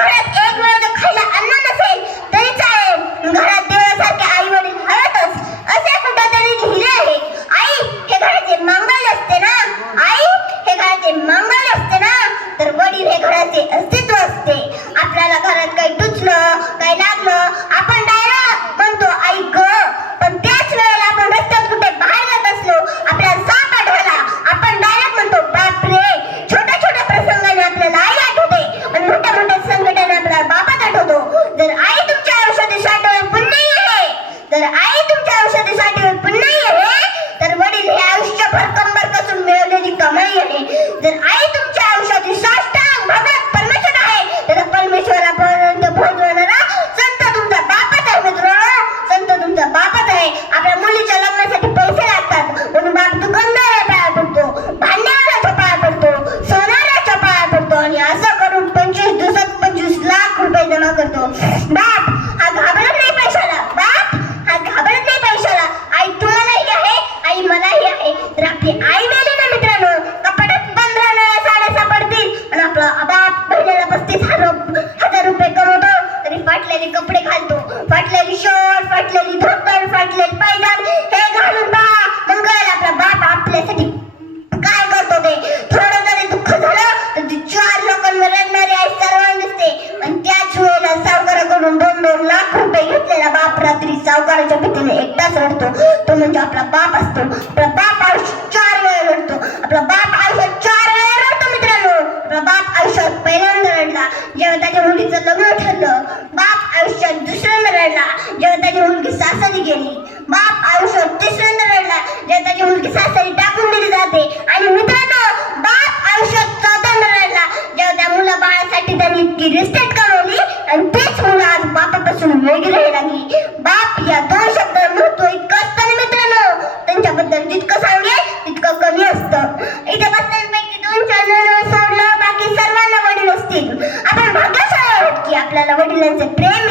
घरात एक वेळ जर खायला अन्न नसेल तरी चालेल, घरात देवासारखे आई वडील हवेतच असे कुठेतरी लिहिले आहे. आई हे घराचे मंगल असते ना, आई हे घराचे मंगल असते ना, तर वडील हे घराचे अस्तित्व असते. आपल्याला घरात काही टुचलं काही लागलं आपण डायरेक्ट म्हणतो आई ग, पण त्याच वेळेला आपण रस्त्यात कुठे बाहेर जात असलो आपल्याला साप आढळला आपण डायरेक्ट म्हणतो बाप रे. छोट्या छोट्या प्रसंगाने आपल्याला आई आठवते आणि मोठ्या मोठ्या संकटाने आपल्याला बापाच आठवतो. जर आई तुमच्या औषधी साठवून पुन्हा आहे, जर आई तुमच्या औषधी साठवून पुन्हा आहे, तर वडील हे आयुष्यभर कंबर कसून मिळवलेली कमाई आहे. जर आई तुमच्या औषधी साष्टांग भगत परमेश्वर आहे, तर परमेश्वरापर्यंत पोहोचवणारा संत तुमचा बापच आहे. मित्रांनो, संत तुमचा बापच आहे. आपल्या मुलीच्या लग्नासाठी पैसे लागतात म्हणून बाप दुकानदाराच्या पाया पडतो, भांड्यावाल्याच्या पाया पडतो, सोनाराच्या पाया पडतो आणि असं करून 25 दिवसात 25 लाख रुपये जमा करतो. बाप हा घाबरत नाही पैशाला, बाप हा घाबरत नाही पैशाला. आई तुम्हालाही आहे, आई मलाही आहे. तर आपली आई मेली ना मित्रांनो, कपाटात 15 साड्या सापडतील आणि आपला बाप महिन्याला 35,000 रुपये कमवतो तरी फाटलेले कपडे घालतो, फाटलेली शर्ट, फाटलेली धोतर, फाटलेली पायजाम हे घालून बा मग कळेल आपला बाप आपल्यासाठी काय करतो ते. थोडं जरी दुःख झालं तर ती 4 लोकांवर रडणारी आई सर्वांना दिसते आणि त्याच वेळेला सावकाराकडून 2-2 लाख रुपये घेतलेला बाप रात्री सावकाराच्या भीतीने एकटाच रडतो. तो म्हणजे आपला बाप असतो. आपला बाप आयुष्यात 4 वेळा रडतो, आपला बाप आयुष्यात 4 वेळा रडतो मित्रांनो. आपला बाप आयुष्यात पहिल्यांदा रडला जेव्हा त्याच्या मुलीचं लग्न ठरलं, बाप आयुष्यात दुसऱ्यांदा रडला जेव्हा त्याची मुलगी सासरी गेली, बाप आयुष्यात तिसऱ्यांदा रडला जेव्हा त्याची मुलगी सासरी टाकून दिली जाते, आणि मित्रांनो बाप आयुष्यात चौथ्यांदा रडला जेव्हा त्या मुला बाळासाठी त्यांनी इतकी रिस्पेक्ट कमवली आणि तेच मुलं आज बापापासून वेगळी राहायला लागली. बाप या 2 शब्दांचं महत्त्व इतकं असतं ना मित्रांनो, त्यांच्याबद्दल जितकं सांगेल तितकं कमी असतं. इथे बसलेल्यांपैकी 2-4 जण सोडलं बाकी सर्वांना वडील असतील. आपण भाग्यशाली आहोत की आपल्याला वडिलांचे प्रेम